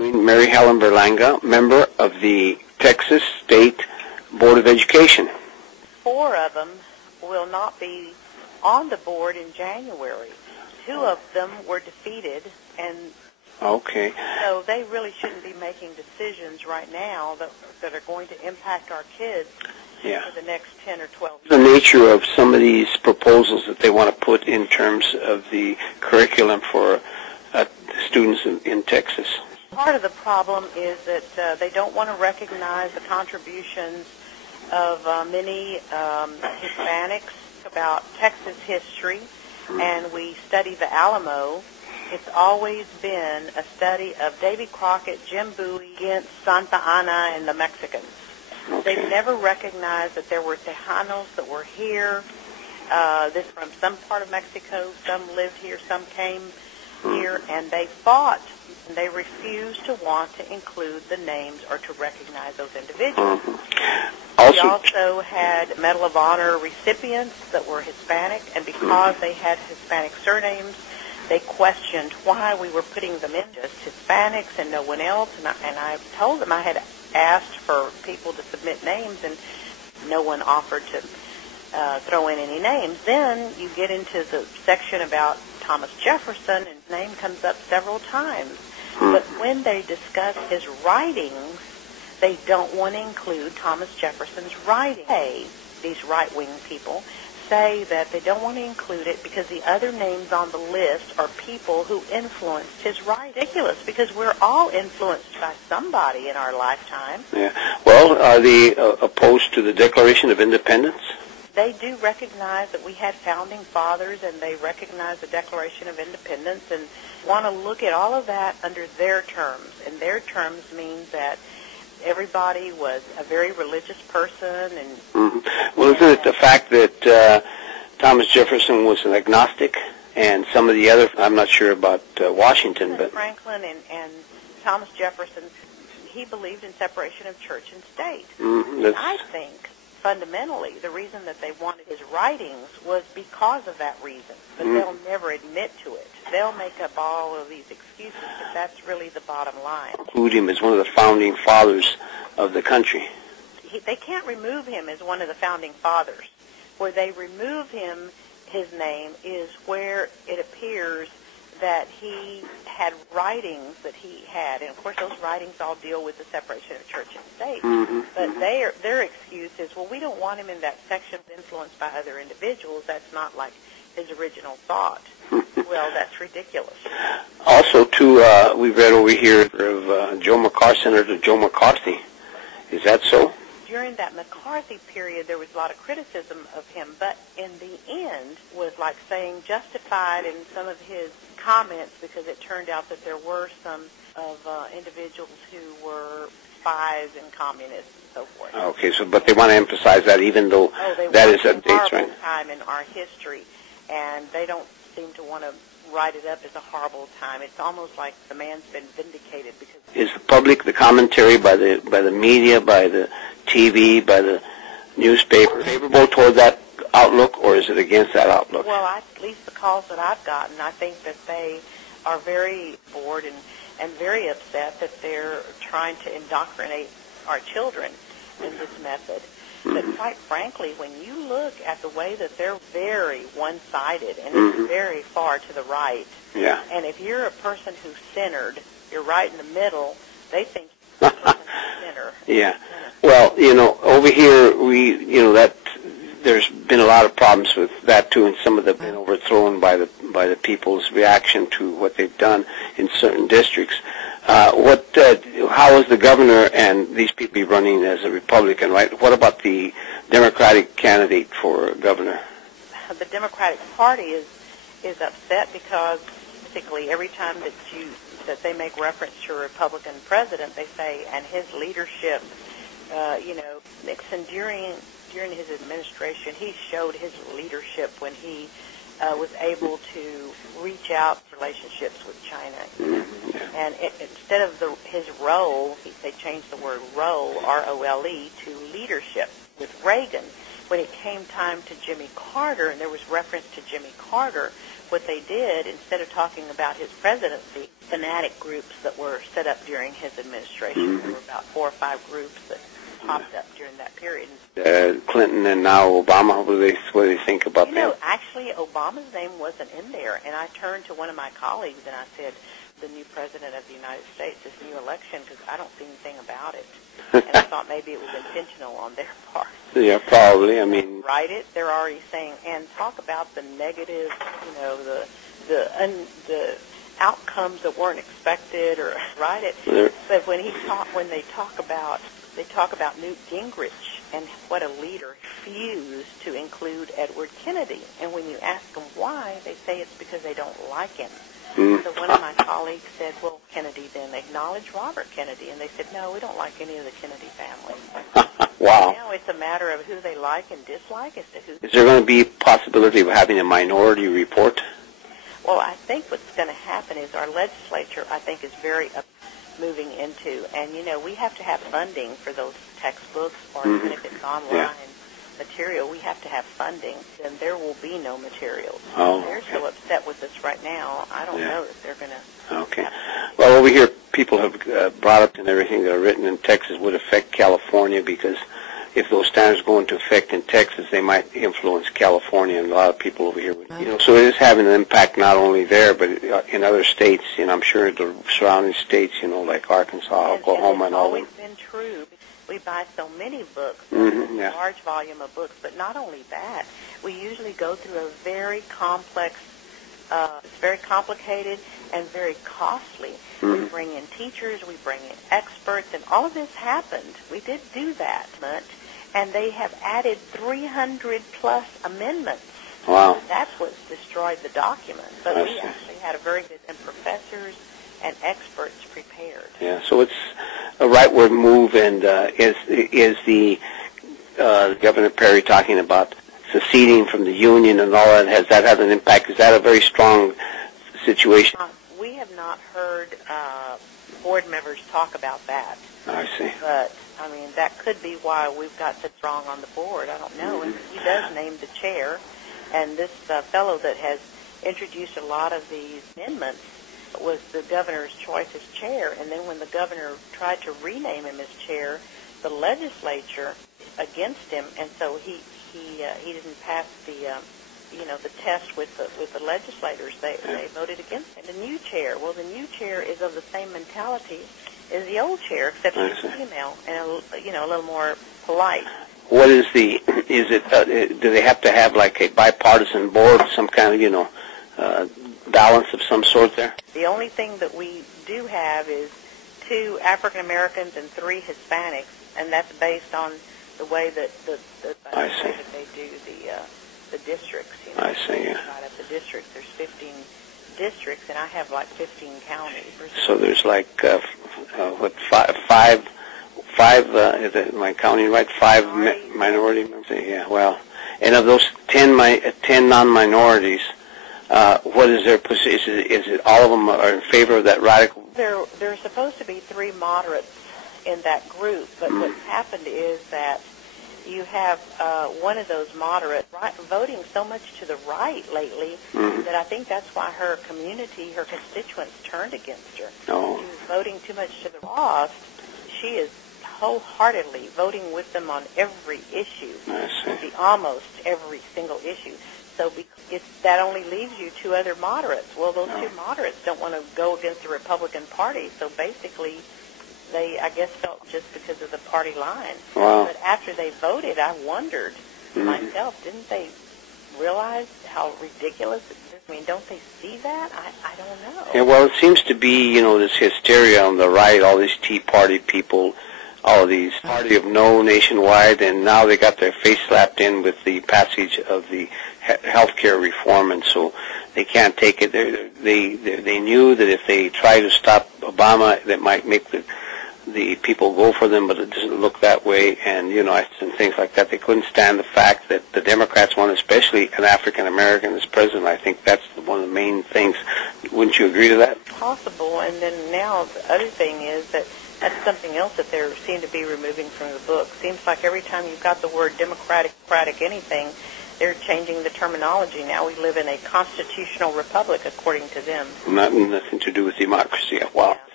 Mary Helen Berlanga, member of the Texas State Board of Education. 4 of them will not be on the board in January. 2 of them were defeated, and okay. So they really shouldn't be making decisions right now that are going to impact our kids for the next 10 or 12 years. The nature of some of these proposals that they want to put in terms of the curriculum for students in Texas. Part of the problem is that they don't want to recognize the contributions of many Hispanics about Texas history, and we study the Alamo. It's always been a study of Davy Crockett, Jim Bowie against Santa Anna and the Mexicans. Okay. They've never recognized that there were Tejanos that were here, this from some part of Mexico. Some lived here, some came here, and they fought. And they refused to want to include the names or to recognize those individuals. We also had Medal of Honor recipients that were Hispanic, and because they had Hispanic surnames, they questioned why we were putting them in just Hispanics and no one else. And I told them I had asked for people to submit names, and no one offered to throw in any names. Then you get into the section about Thomas Jefferson, and his name comes up several times. But when they discuss his writings, they don't want to include Thomas Jefferson's writings. These right-wing people say that they don't want to include it because the other names on the list are people who influenced his writing. Ridiculous, because we're all influenced by somebody in our lifetime. Yeah. Well, are they opposed to the Declaration of Independence? They do recognize that we had founding fathers, and they recognize the Declaration of Independence, and want to look at all of that under their terms. And their terms means that everybody was a very religious person. And well, isn't it the fact that Thomas Jefferson was an agnostic, and some of the other, I'm not sure about Washington, but Franklin and Thomas Jefferson, he believed in separation of church and state. I think fundamentally, the reason that they wanted his writings was because of that reason, but they'll never admit to it. They'll make up all of these excuses, but that's really the bottom line. Include him as one of the founding fathers of the country. They can't remove him as one of the founding fathers. Where they remove him, his name, is where it appears that he had writings that he had, and of course those writings all deal with the separation of church and state. But their excuse is, well, we don't want him in that section influenced by other individuals. That's not like his original thought. Well, that's ridiculous. Also, too, we've read over here of Senator Joe McCarthy. Is that so? During that McCarthy period, there was a lot of criticism of him, but in the end was like saying justified in some of his comments, because it turned out that there were some of individuals who were spies and communists and so forth. Okay, so but they want to emphasize that, even though that is a dates, right? Time in our history, and they don't seem to want to write it up as a horrible time. It's almost like the man's been vindicated. Because is the public, the commentary by the media, by the TV, by the newspaper, favorable toward that outlook, or is it against that outlook? Well, at least the calls that I've gotten, I think that they are very bored and very upset that they're trying to indoctrinate our children in this method. But quite frankly, when you look at the way that they're very one-sided, and it's very far to the right, and if you're a person who's centered, you're right in the middle, they think you're a person who's center. Yeah. Well, over here, that there's been a lot of problems with that too, and some of them have been overthrown by the people's reaction to what they've done in certain districts. How is the governor and these people be running as a Republican, right? What about the Democratic candidate for governor? The Democratic Party is upset because basically every time that they make reference to a Republican president, they say, and his leadership, Nixon during his administration, he showed his leadership when he was able to reach out relationships with China. And instead of his role, they changed the word role, R-O-L-E, to leadership with Reagan. When it came time to Jimmy Carter, and there was reference to Jimmy Carter, what they did, instead of talking about his presidency, fanatic groups that were set up during his administration. There were about 4 or 5 groups that popped up during that period. Clinton and now Obama, what do they think about You know, them? actually, Obama's name wasn't in there, and I turned to one of my colleagues and I said, the new president of the United States, this new election, because I don't see anything about it. And I thought maybe it was intentional on their part. Yeah, probably. I mean, Write it. They're already saying, and talk about the negative, you know, the outcomes that weren't expected, or write it. But when they talk about Newt Gingrich and what a leader, refused to include Edward Kennedy. And when you ask them why, they say it's because they don't like him. So one of my colleagues said, well, Kennedy then acknowledged Robert Kennedy. And they said, no, we don't like any of the Kennedy family. Wow. Now it's a matter of who they like and dislike as to who. Is there going to be a possibility of having a minority report? Well, I think what's going to happen is our legislature, I think, is very moving into, and, you know, we have to have funding for those textbooks, or even if it's online material, we have to have funding, and there will be no materials. They're so upset with us right now, I don't know that they're going to. Okay. Well, over here, people have brought up and everything that are written in Texas would affect California, because if those standards go into effect in Texas, they might influence California, and a lot of people over here would, you know, so it is having an impact not only there, but in other states, and I'm sure the surrounding states, you know, like Arkansas, Oklahoma, and all. It's always been true. We buy so many books, a large volume of books, but not only that, we usually go through a very complex, it's very complicated and very costly. We bring in teachers, we bring in experts, and all of this happened. We did do that, and they have added 300-plus amendments. Wow. That's what's destroyed the document. But we actually had a very good, and professors and experts prepared. Yeah, so it's a rightward move, and is the Governor Perry talking about seceding from the union and all that? Has that had an impact? Is that a very strong situation? We have not heard board members talk about that. I see. But, I mean, that could be why we've got so strong on the board. I don't know. And he does name the chair, and this fellow that has introduced a lot of these amendments was the governor's choice as chair, and then when the governor tried to rename him as chair, the legislature against him, and so he didn't pass the the test with the legislators. They voted against him. The new chair, well, the new chair is of the same mentality as the old chair, except she's female and a little more polite. What is do they have to have like a bipartisan board, some kind of balance of some sort there? The only thing that we do have is 2 African Americans and 3 Hispanics, and that's based on the way that they do the districts. You know, I see. Yeah. Right up the districts. There's 15 districts, and I have like 15 counties. So there's like five? Is it my counting right? 5 minority members. Yeah. Well, and of those 10 non-minorities. What is their position? Is it all of them are in favor of that radical? There's supposed to be 3 moderates in that group, but what's happened is that you have one of those moderates voting so much to the right lately that I think that's why her community, her constituents turned against her. Oh. She was voting too much to the left. She is wholeheartedly voting with them on every issue, almost every single issue. So that only leaves you 2 other moderates. Well, those 2 moderates don't want to go against the Republican Party, so basically they, I guess, felt just because of the party line. Wow. But after they voted, I wondered myself, didn't they realize how ridiculous it is? I mean, don't they see that? I don't know. Yeah, well, it seems to be, this hysteria on the right, all these Tea Party people, all of these Party of No nationwide, and now they got their face slapped in with the passage of the health care reform, and so they can't take it. They knew that if they try to stop Obama, that might make the people go for them, but it doesn't look that way, and and things like that. They couldn't stand the fact that the Democrats want, especially an African American as president. I think that's one of the main things. Wouldn't you agree to that? Possible, and then now the other thing is that's something else that they seem to be removing from the book. Seems like every time you've got the word democratic anything, they're changing the terminology now. We live in a constitutional republic, according to them. Nothing to do with democracy. Wow. Yeah.